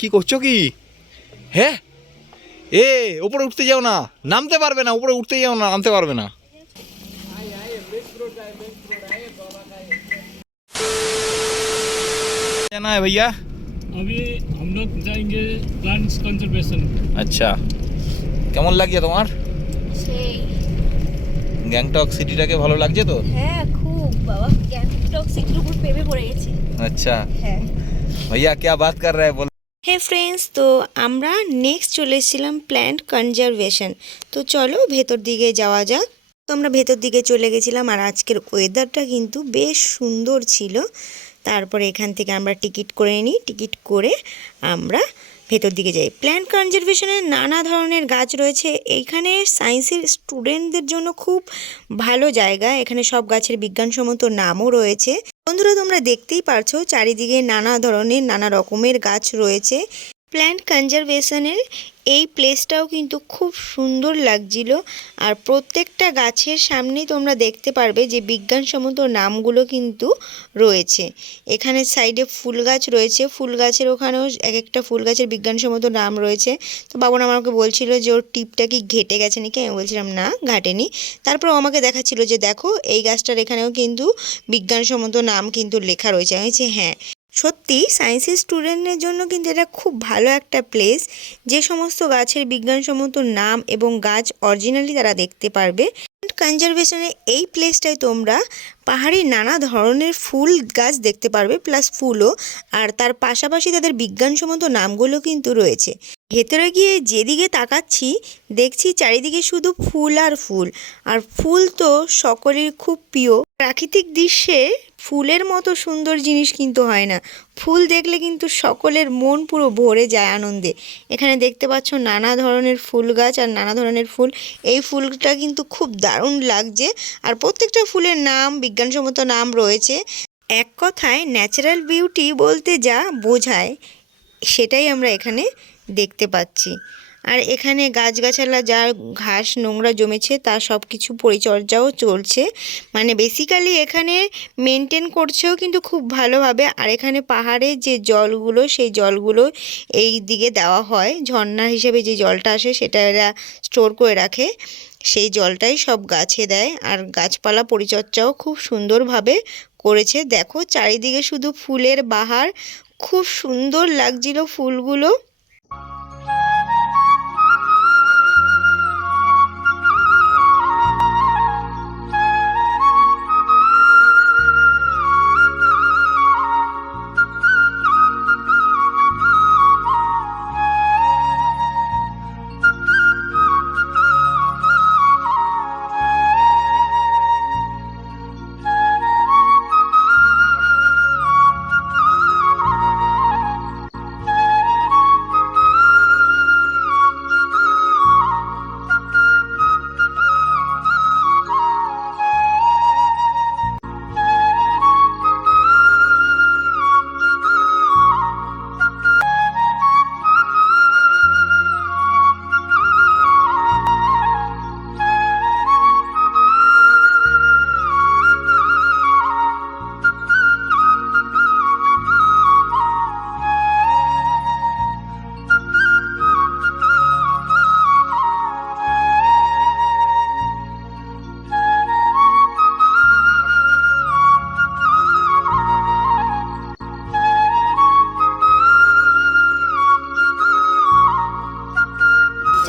কি করছো কি? হ্যাঁ, উপরে উঠতে যাও না, নামতে পারবে না। উপরে উঠতে যাও না, নামতে পারবে না। जाना है भैया? अभी हम लोग जाएंगे प्लांट्स कंजर्वेशन। আচ্ছা, কেমন লাগছে তোমার? সেই গ্যাংটক সিটিটাকে ভালো লাগছে তো? হ্যাঁ খুব বাবা, গ্যাংটক সিটির উপর প্রেমে পড়ে গেছি। अच्छा হ্যাঁ भैया क्या बात कर रहे हैं बोल। হে ফ্রেন্ডস, তো আমরা নেক্সট চলে এসেছিলাম প্ল্যান্ট কনজারভেশন। তো চলো ভেতর দিকে যাওয়া যাক। তো আমরা ভেতর দিকে চলে গেছিলাম, আর আজকের ওয়েদারটা কিন্তু বেশ সুন্দর ছিল। তারপরে এখান থেকে আমরা টিকিট করে নিই, টিকিট করে আমরা ভেতর দিকে যাই। প্ল্যান্ট কনজারভেশনের নানা ধরনের গাছ রয়েছে এইখানে। সায়েন্সের স্টুডেন্টদের জন্য খুব ভালো জায়গা। এখানে সব গাছের বিজ্ঞানসম্মত নামও রয়েছে। বন্ধুরা, তোমরা দেখতেই পারছো চারিদিকে নানা ধরনের নানা রকমের গাছ রয়েছে। প্ল্যান্ট কনজারভেশনের এই প্লেসটাও কিন্তু খুব সুন্দর লাগছিল। আর প্রত্যেকটা গাছের সামনেই তোমরা দেখতে পারবে যে বিজ্ঞানসম্মত নামগুলো কিন্তু রয়েছে। এখানে সাইডে ফুল গাছ রয়েছে, ফুল গাছের ওখানেও এক একটা ফুল গাছের বিজ্ঞানসম্মত নাম রয়েছে। তো বাবন আমাকে বলছিল যে ওর টিপটা কি ঘেটে গেছে নাকি, আমি বলছিলাম না ঘাটেনি। তারপর ও আমাকে দেখাচ্ছিল যে দেখো এই গাছটার এখানেও কিন্তু বিজ্ঞানসম্মত নাম কিন্তু লেখা রয়েছে। আমি বলছি হ্যাঁ, সত্যি সায়েন্সের স্টুডেন্টের জন্য কিন্তু এটা খুব ভালো একটা প্লেস। যে সমস্ত গাছের বিজ্ঞানসম্মত নাম এবং গাছ অরিজিনালি তারা দেখতে পারবে। কনজারভেশনের এই প্লেসটায় তোমরা পাহাড়ি নানা ধরনের ফুল গাছ দেখতে পারবে, প্লাস ফুলও। আর তার পাশাপাশি তাদের বিজ্ঞানসম্মত নামগুলো কিন্তু রয়েছে। ভেতরে গিয়ে যেদিকে তাকাচ্ছি দেখছি চারিদিকে শুধু ফুল আর ফুল। আর ফুল তো সকলের খুব প্রিয়। প্রাকৃতিক দৃশ্যে ফুলের মতো সুন্দর জিনিস কিন্তু হয় না। ফুল দেখলে কিন্তু সকলের মন পুরো ভরে যায় আনন্দে। এখানে দেখতে পাচ্ছ নানা ধরনের ফুল গাছ আর নানা ধরনের ফুল। এই ফুলটা কিন্তু খুব দারুণ লাগছে। আর প্রত্যেকটা ফুলের নাম বিজ্ঞানসম্মত নাম রয়েছে। এক কথায় ন্যাচারাল বিউটি বলতে যা বোঝায় সেটাই আমরা এখানে দেখতে পাচ্ছি। আর এখানে গাছগাছালা যা ঘাস নোংরা জমেছে তা সব কিছু পরিচর্যাও চলছে। মানে বেসিক্যালি এখানে মেনটেন করছেও কিন্তু খুব ভালোভাবে। আর এখানে পাহাড়ে যে জলগুলো সেই জলগুলো এই দিকে দেওয়া হয়, ঝর্ণা হিসেবে যে জলটা আসে সেটা এরা স্টোর করে রাখে। সেই জলটাই সব গাছে দেয়। আর গাছপালা পরিচর্যাও খুব সুন্দরভাবে করেছে। দেখো চারিদিকে শুধু ফুলের বাহার, খুব সুন্দর লাগছিল ফুলগুলো।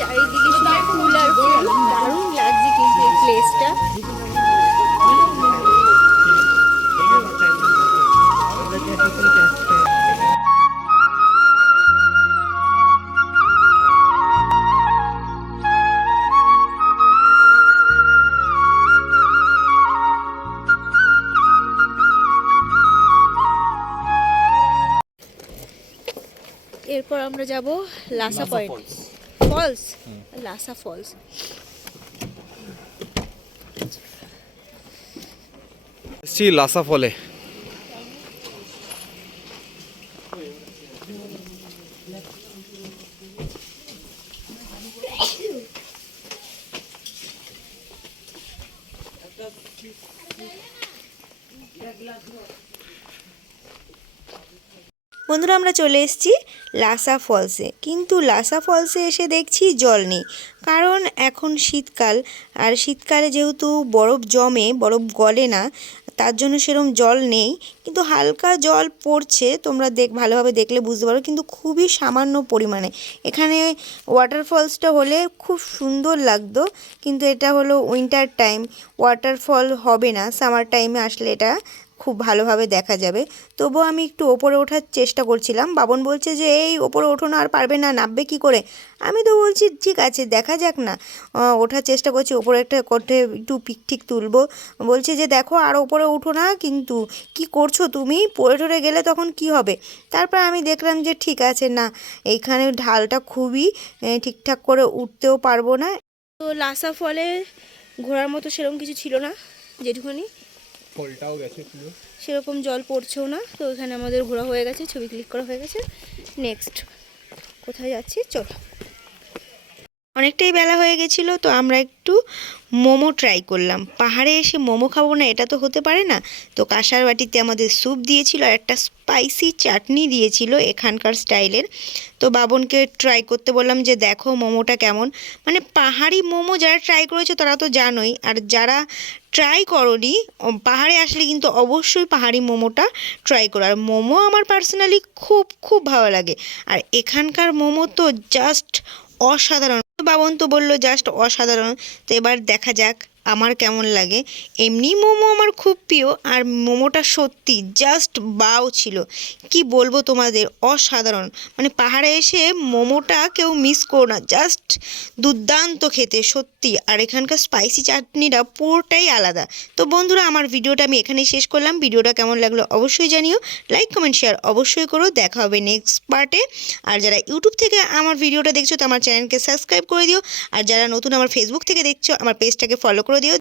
চারিদিকে শুধু ফুল আর ফুল, দারুণ লাগছে কিন্তু এই প্লেসটা। এরপর আমরা যাব Lasa point falls, Lasa falls. Lasa ফলে বন্ধুরা আমরা চলে এসেছি লাসা ফলসে, কিন্তু লাসা ফলসে এসে দেখছি জল নেই, কারণ এখন শীতকাল, আর শীতকালে যেহেতু বরফ জমে, বরফ গলে না, তার জন্য সেরকম জল নেই, কিন্তু হালকা জল পড়ছে, তোমরা ভালোভাবে দেখলে বুঝতে পারো, কিন্তু খুবই সামান্য পরিমাণে। এখানে ওয়াটারফলসটা হলে খুব সুন্দর লাগতো, কিন্তু এটা হলো উইন্টার টাইম, ওয়াটারফল হবে না, সামার টাইমে আসলে এটা খুব ভালোভাবে দেখা যাবে। তবুও আমি একটু ওপরে ওঠার চেষ্টা করছিলাম। বাবন বলছে যে এই ওপরে ওঠো না, আর পারবে না, নামবে কি করে? আমি তো বলছি ঠিক আছে দেখা যাক না, ওঠার চেষ্টা করছি, ওপরে একটা করতে একটু পিক ঠিক তুলবো। বলছে যে দেখো আর ওপরে উঠো না, কিন্তু কি করছো তুমি, পড়ে টরে গেলে তখন কি হবে? তারপর আমি দেখলাম যে ঠিক আছে, না এইখানে ঢালটা খুবই ঠিকঠাক করে উঠতেও পারবো না। তো লাসা ফলে ঘোরার মতো সেরকম কিছু ছিল না, যেটুকুনি ফলটাও গেছে পুরো, সেরকম জল পড়ছেও না। তো এখানে আমাদের ঘোরা হয়ে গেছে, ছবি ক্লিক করা হয়ে গেছে। নেক্সট কোথায় যাচ্ছি চলো। অনেকটাই বেলা হয়ে গেছিলো, তো আমরা একটু মোমো ট্রাই করলাম। পাহাড়ে এসে মোমো খাবো না, এটা তো হতে পারে না। তো কাঁসার বাটিতে আমাদের স্যুপ দিয়েছিল আর একটা স্পাইসি চাটনি দিয়েছিল এখানকার স্টাইলের। তো বাবনকে ট্রাই করতে বললাম যে দেখো মোমোটা কেমন। মানে পাহাড়ি মোমো যারা ট্রাই করেছে তারা তো জানোই, আর যারা ট্রাই করনি পাহাড়ে আসলে কিন্তু অবশ্যই পাহাড়ি মোমোটা ট্রাই করো। আর মোমো আমার পার্সোনালি খুব খুব ভালো লাগে, আর এখানকার মোমো তো জাস্ট অসাধারণ। বাবন তো বললো জাস্ট অসাধারণ। তো এবার দেখা যাক আমার কেমন লাগে। এমনি মোমো আমার খুব প্রিয়, আর মোমোটা সত্যি জাস্ট বাও ছিল, কি বলবো তোমাদের, অসাধারণ। মানে পাহাড়ে এসে মোমোটা কেউ মিস করো না, জাস্ট দুর্দান্ত খেতে সত্যি। আর এখানকার স্পাইসি চাটনিটা পুরোটাই আলাদা। তো বন্ধুরা আমার ভিডিওটা আমি এখানেই শেষ করলাম। ভিডিওটা কেমন লাগলো অবশ্যই জানিও, লাইক কমেন্ট শেয়ার অবশ্যই করো। দেখা হবে নেক্সট পার্টে। আর যারা ইউটিউব থেকে আমার ভিডিওটা দেখছো তো আমার চ্যানেলকে সাবস্ক্রাইব করে দিও, আর যারা নতুন আমার ফেসবুক থেকে দেখছো আমার পেজটাকে ফলো করে দিও।